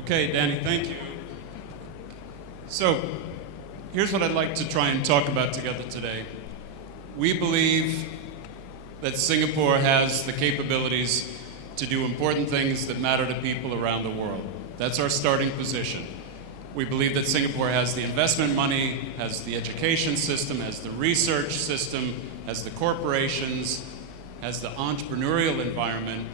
Okay, Danny, thank you. So, here's what I'd like to try and talk about together today. We believe that Singapore has the capabilities to do important things that matter to people around the world. That's our starting position. We believe that Singapore has the investment money, has the education system, has the research system, has the corporations, has the entrepreneurial environment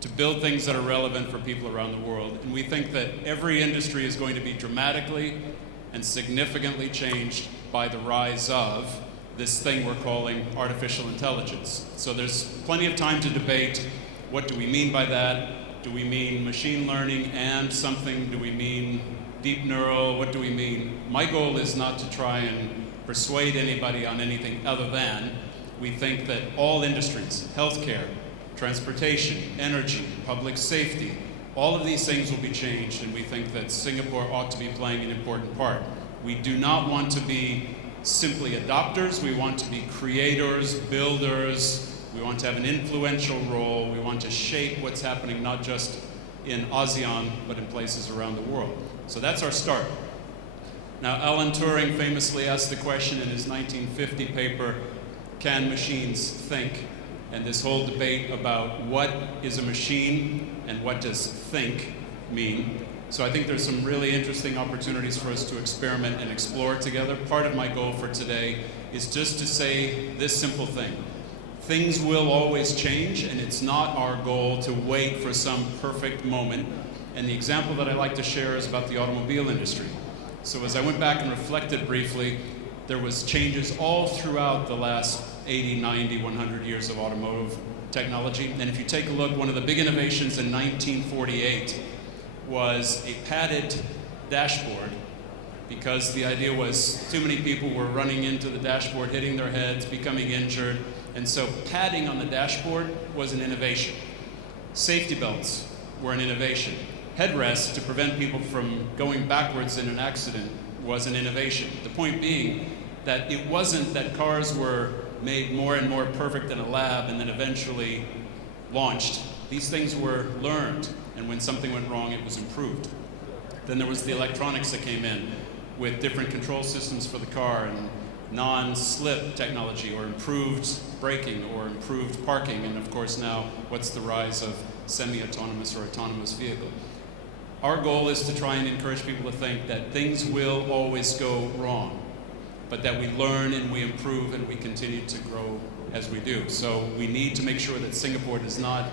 to build things that are relevant for people around the world. And we think that every industry is going to be dramatically and significantly changed by the rise of this thing we're calling artificial intelligence. So there's plenty of time to debate, what do we mean by that? Do we mean machine learning and something? Do we mean deep neural? What do we mean? My goal is not to try and persuade anybody on anything other than we think that all industries, healthcare, transportation, energy, public safety, all of these things will be changed, and we think that Singapore ought to be playing an important part. We do not want to be simply adopters. We want to be creators, builders. We want to have an influential role. We want to shape what's happening not just in ASEAN, but in places around the world. So that's our start. Now, Alan Turing famously asked the question in his 1950 paper, can machines think? And this whole debate about what is a machine and what does think mean. So I think there's some really interesting opportunities for us to experiment and explore together. Part of my goal for today is just to say this simple thing. Things will always change, and it's not our goal to wait for some perfect moment. And the example that I like to share is about the automobile industry. So as I went back and reflected briefly, there was changes all throughout the last 80, 90, 100 years of automotive technology. And if you take a look, one of the big innovations in 1948 was a padded dashboard, because the idea was too many people were running into the dashboard, hitting their heads, becoming injured. And so padding on the dashboard was an innovation. Safety belts were an innovation. Headrests to prevent people from going backwards in an accident was an innovation. The point being that it wasn't that cars were made more and more perfect in a lab and then eventually launched. These things were learned, and when something went wrong, it was improved. Then there was the electronics that came in with different control systems for the car and non-slip technology, or improved braking, or improved parking, and of course now, what's the rise of semi-autonomous or autonomous vehicle? Our goal is to try and encourage people to think that things will always go wrong, but that we learn and we improve and we continue to grow as we do. So we need to make sure that Singapore does not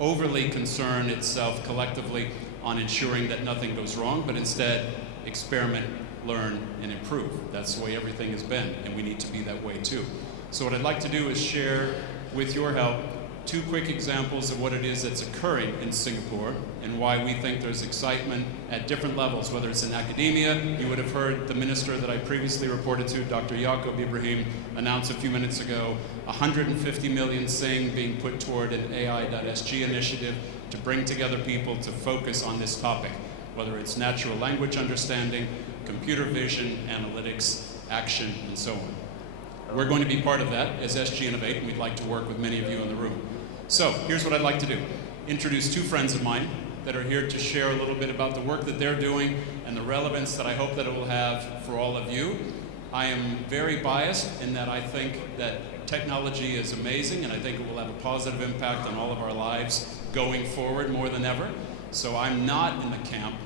overly concern itself collectively on ensuring that nothing goes wrong, but instead experiment, learn, and improve. That's the way everything has been, and we need to be that way too. So what I'd like to do is share, with your help, two quick examples of what it is that's occurring in Singapore and why we think there's excitement at different levels, whether it's in academia. You would have heard the minister that I previously reported to, Dr. Yaacob Ibrahim, announce a few minutes ago 150 million Sing being put toward an AI.SG initiative to bring together people to focus on this topic, whether it's natural language understanding, computer vision, analytics, action, and so on. We're going to be part of that as SGInnovate, and we'd like to work with many of you in the room. So here's what I'd like to do. Introduce two friends of mine that are here to share a little bit about the work that they're doing and the relevance that I hope that it will have for all of you. I am very biased in that I think that technology is amazing, and I think it will have a positive impact on all of our lives going forward more than ever. So I'm not in the camp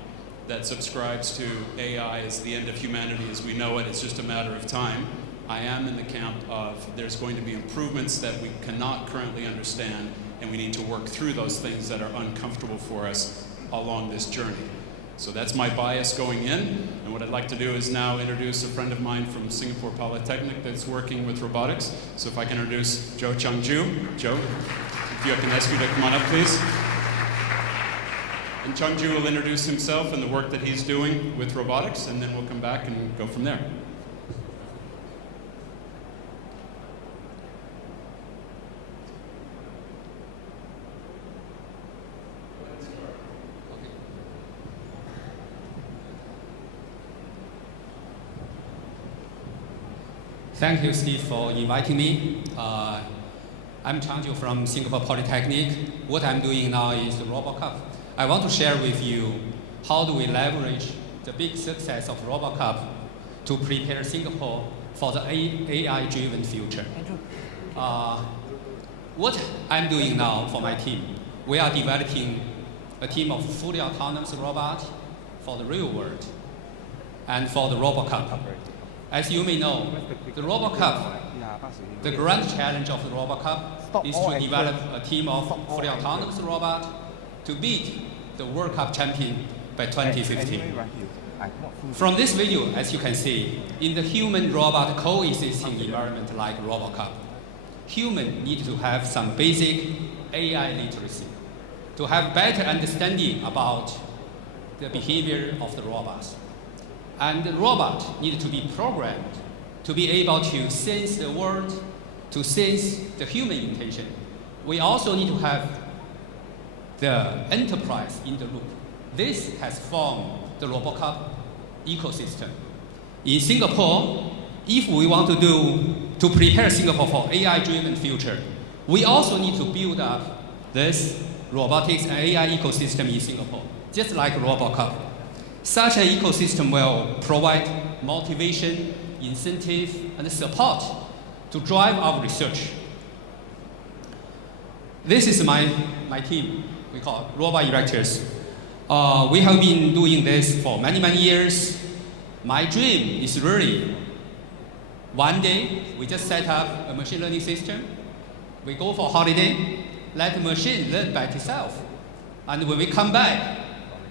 that subscribes to AI as the end of humanity as we know it. It's just a matter of time. I am in the camp of there's going to be improvements that we cannot currently understand, and we need to work through those things that are uncomfortable for us along this journey. So that's my bias going in, and what I'd like to do is now introduce a friend of mine from Singapore Polytechnic that's working with robotics. So if I can introduce Zhou Changjiu. Zhou, if I can ask you to come on up, please. And Changjiu will introduce himself and the work that he's doing with robotics, and then we'll come back and go from there. Thank you, Steve, for inviting me. I'm Changjiu from Singapore Polytechnic. What I'm doing now is RoboCup. I want to share with you how do we leverage the big success of RoboCup to prepare Singapore for the AI-driven future. What I'm doing now for my team, we are developing a team of fully autonomous robots for the real world and for the RoboCup. As you may know, the RoboCup, the grand challenge of the RoboCup is to develop a team of fully autonomous robots to beat the World Cup champion by 2050. From this video, as you can see, in the human-robot coexisting environment like RoboCup, humans need to have some basic AI literacy to have better understanding about the behavior of the robots. And the robot needs to be programmed to be able to sense the world, to sense the human intention. We also need to have the enterprise in the loop. This has formed the RoboCup ecosystem. In Singapore, if we want to prepare Singapore for AI-driven future, we also need to build up this robotics and AI ecosystem in Singapore, just like RoboCup. Such an ecosystem will provide motivation, incentive, and support to drive our research. This is my team. We call it Robot Erectors. We have been doing this for many, many years. My dream is really, one day, we just set up a machine learning system. We go for holiday, let the machine learn by itself. And when we come back,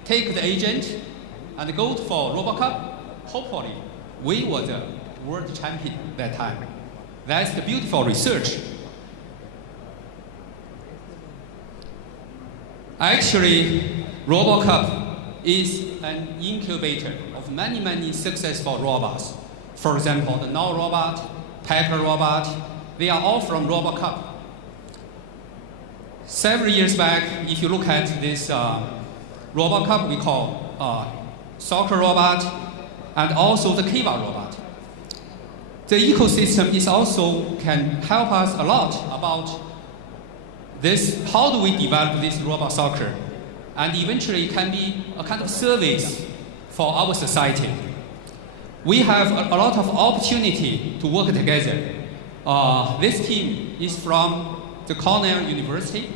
take the agent and go for RoboCup, hopefully, we were the world champion that time. That's the beautiful research. Actually, RoboCup is an incubator of many, many successful robots. For example, the Now robot, Pepper robot, they are all from RoboCup. Several years back, if you look at this RoboCup, we call soccer robot, and also the Kiva robot. The ecosystem is also can help us a lot about this, how do we develop this robot soccer? And eventually it can be a kind of service for our society. We have a lot of opportunity to work together. This team is from the Cornell University.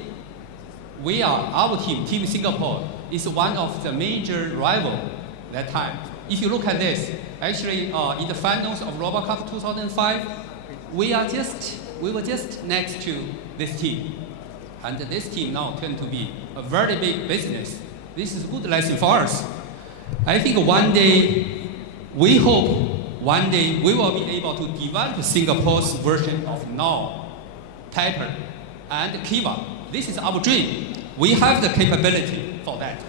Our team, Team Singapore, is one of the major rivals that time. If you look at this, actually in the finals of RoboCup 2005, we were just next to this team. And this team now turned to be a very big business. This is a good lesson for us. I think one day, we hope one day we will be able to develop Singapore's version of Now, Pepper, and Kiva. This is our dream. We have the capability for that.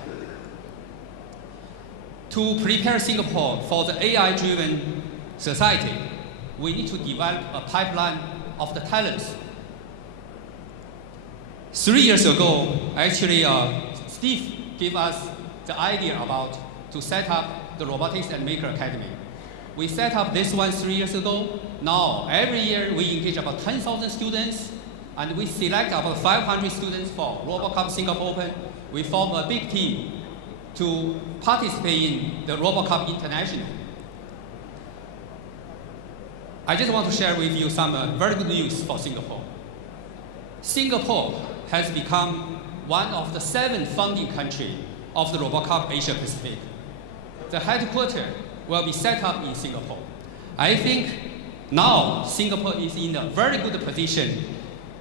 To prepare Singapore for the AI-driven society, we need to develop a pipeline of the talents. 3 years ago, actually, Steve gave us the idea about to set up the Robotics and Maker Academy. We set up this one 3 years ago. Now, every year we engage about 10,000 students, and we select about 500 students for RoboCup Singapore Open. We form a big team to participate in the RoboCup International. I just want to share with you some very good news for Singapore. Singapore has become one of the 7 founding countries of the RoboCup Asia Pacific. The headquarters will be set up in Singapore. I think now Singapore is in a very good position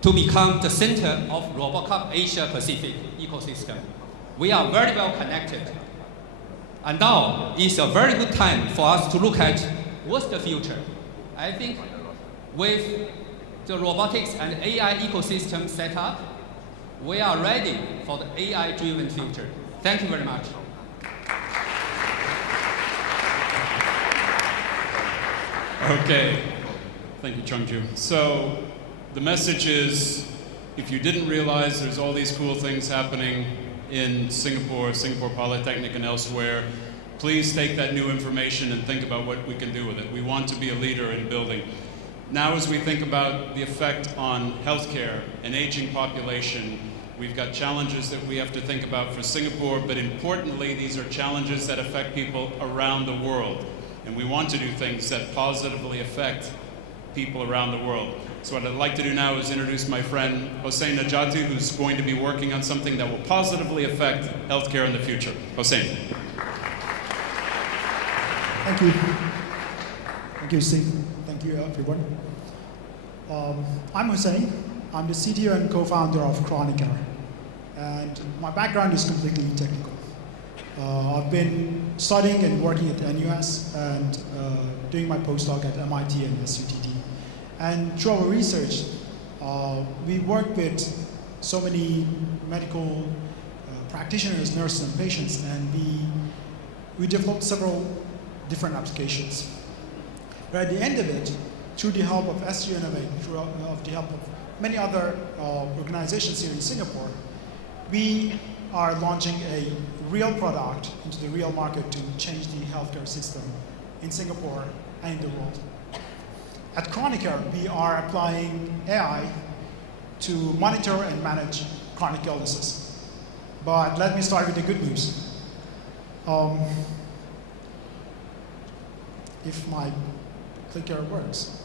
to become the center of RoboCup Asia Pacific ecosystem. We are very well connected. And now is a very good time for us to look at what's the future. I think with the robotics and AI ecosystem set up, we are ready for the AI-driven future. Thank you very much. Okay, thank you, Changjiu. So the message is, if you didn't realize there's all these cool things happening in Singapore, Singapore Polytechnic and elsewhere, please take that new information and think about what we can do with it. We want to be a leader in building. Now as we think about the effect on healthcare, an aging population, We've got challenges that we have to think about for Singapore, but importantly, these are challenges that affect people around the world. And we want to do things that positively affect people around the world. So what I'd like to do now is introduce my friend Hossein Nejati, who's going to be working on something that will positively affect healthcare in the future. Hossein. Thank you. Thank you, Steve. Thank you, everyone. I'm Hossein. I'm the CTO and co-founder of KroniKare. And my background is completely technical. I've been studying and working at NUS and doing my postdoc at MIT and SUTD. And through our research, we work with so many medical practitioners, nurses, and patients, and we developed several different applications. But at the end of it, through the help of SGInnovate, through the help of many other organizations here in Singapore, we are launching a real product into the real market to change the healthcare system in Singapore and in the world. At KroniKare, we are applying AI to monitor and manage chronic illnesses. But let me start with the good news. If my clicker works.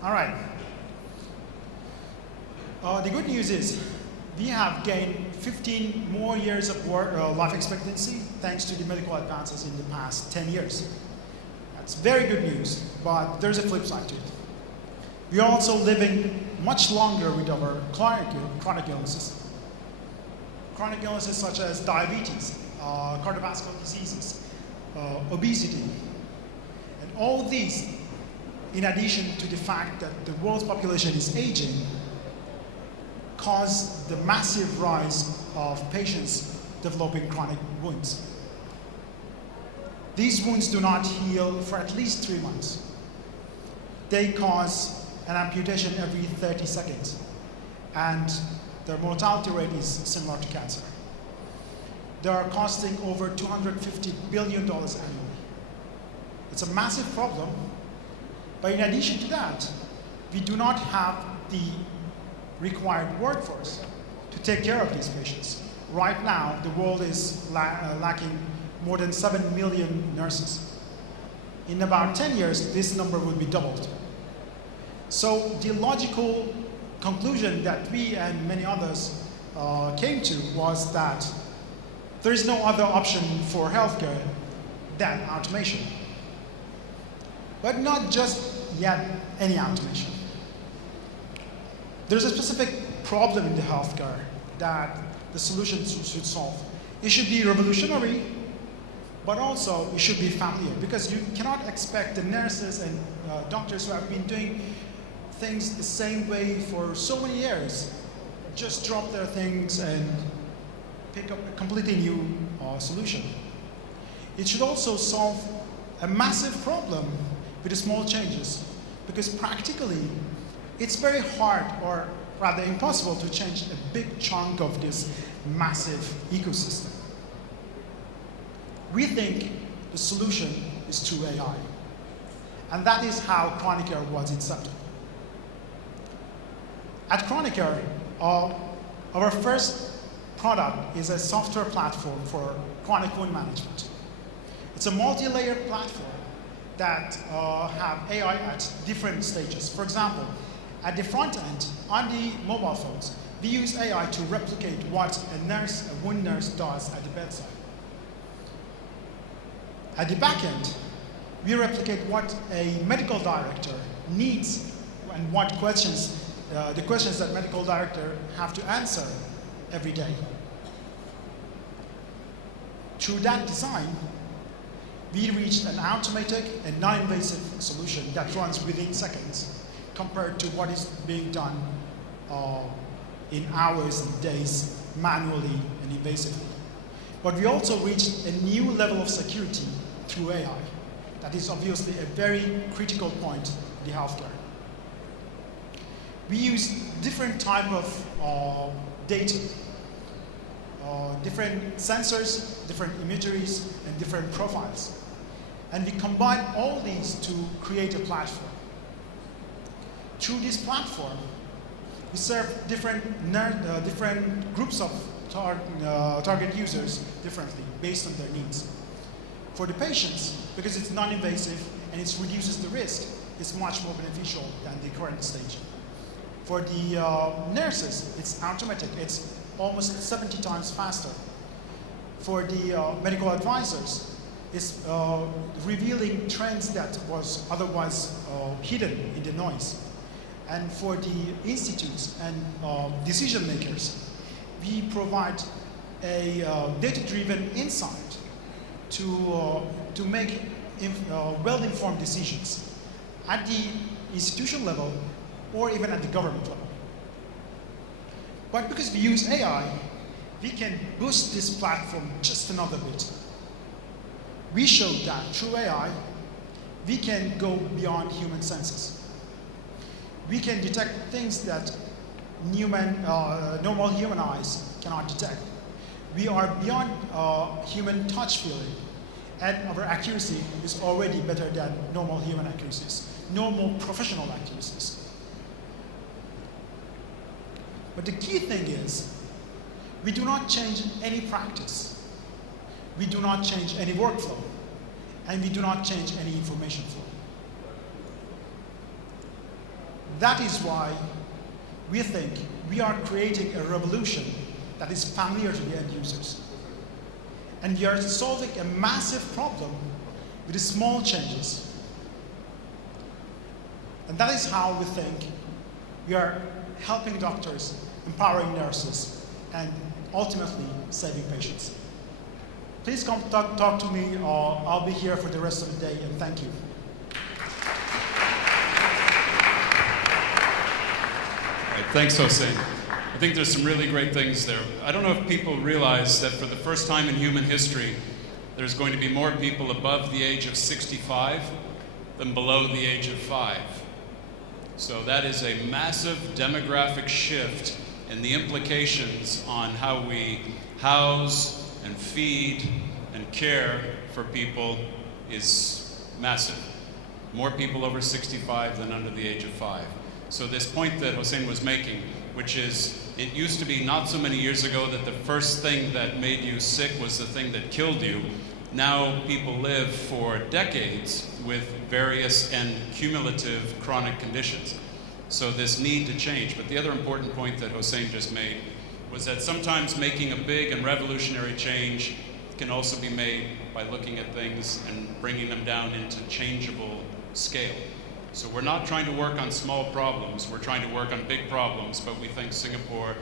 All right. The good news is we have gained 15 more years of life expectancy thanks to the medical advances in the past 10 years. That's very good news, but there's a flip side to it. We are also living much longer with our chronic illnesses. Chronic illnesses such as diabetes, cardiovascular diseases, obesity, and all these, in addition to the fact that the world's population is aging, cause the massive rise of patients developing chronic wounds. These wounds do not heal for at least 3 months. They cause an amputation every 30 seconds, and their mortality rate is similar to cancer. They are costing over $250 billion annually. It's a massive problem. But in addition to that, we do not have the required workforce to take care of these patients. Right now, the world is lacking more than 7 million nurses. In about 10 years, this number will be doubled. So the logical conclusion that we and many others came to was that there is no other option for healthcare than automation. But not just yet any automation. There's a specific problem in the healthcare that the solution should solve. It should be revolutionary, but also it should be familiar, because you cannot expect the nurses and doctors who have been doing things the same way for so many years just drop their things and pick up a completely new solution. It should also solve a massive problem with the small changes, because practically it's very hard, or rather impossible, to change a big chunk of this massive ecosystem. We think the solution is through AI, and that is how KroniKare was incepted. At KroniKare, our first product is a software platform for chronic wound management. It's a multi-layered platform that have AI at different stages. For example, at the front end, on the mobile phones, we use AI to replicate what a wound nurse does at the bedside. At the back end, we replicate what a medical director needs and what questions, the questions that medical director have to answer every day. Through that design, we reached an automated and non-invasive solution that runs within seconds compared to what is being done in hours and days, manually and invasively. But we also reached a new level of security through AI. That is obviously a very critical point in the healthcare. We use different type of data, different sensors, different imageries, and different profiles. And we combine all these to create a platform. through this platform, we serve different groups of target users differently based on their needs. For the patients, because it's non-invasive and it reduces the risk, it's much more beneficial than the current stage. For the nurses, it's automatic. It's almost 70 times faster. For the medical advisors, it's revealing trends that was otherwise hidden in the noise. And for the institutes and decision makers, we provide a data-driven insight to make well-informed decisions at the institution level or even at the government level. But because we use AI, we can boost this platform just another bit. We showed that through AI, we can go beyond human senses. We can detect things that normal human eyes cannot detect. We are beyond human touch feeling, and our accuracy is already better than normal human accuracies, normal professional accuracies. But the key thing is, we do not change any practice. We do not change any workflow, and we do not change any information flow. That is why we think we are creating a revolution that is familiar to the end users. And we are solving a massive problem with small changes. And that is how we think we are helping doctors, empowering nurses, and ultimately saving patients. Please come talk to me, or I'll be here for the rest of the day, and thank you. Thanks, Hossein. I think there's some really great things there. I don't know if people realize that for the first time in human history, there's going to be more people above the age of 65 than below the age of 5. So that is a massive demographic shift, and the implications on how we house and feed and care for people is massive. More people over 65 than under the age of 5. So this point that Hossein was making, which is, it used to be not so many years ago that the first thing that made you sick was the thing that killed you. Now people live for decades with various and cumulative chronic conditions. So this need to change. But the other important point that Hossein just made was that sometimes making a big and revolutionary change can also be made by looking at things and bringing them down into changeable scale. So we're not trying to work on small problems, we're trying to work on big problems, but we think Singapore,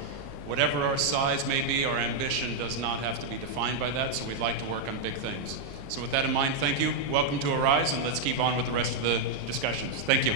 whatever our size may be, our ambition does not have to be defined by that, so we'd like to work on big things. So with that in mind, thank you, welcome to Arise, and let's keep on with the rest of the discussions. Thank you.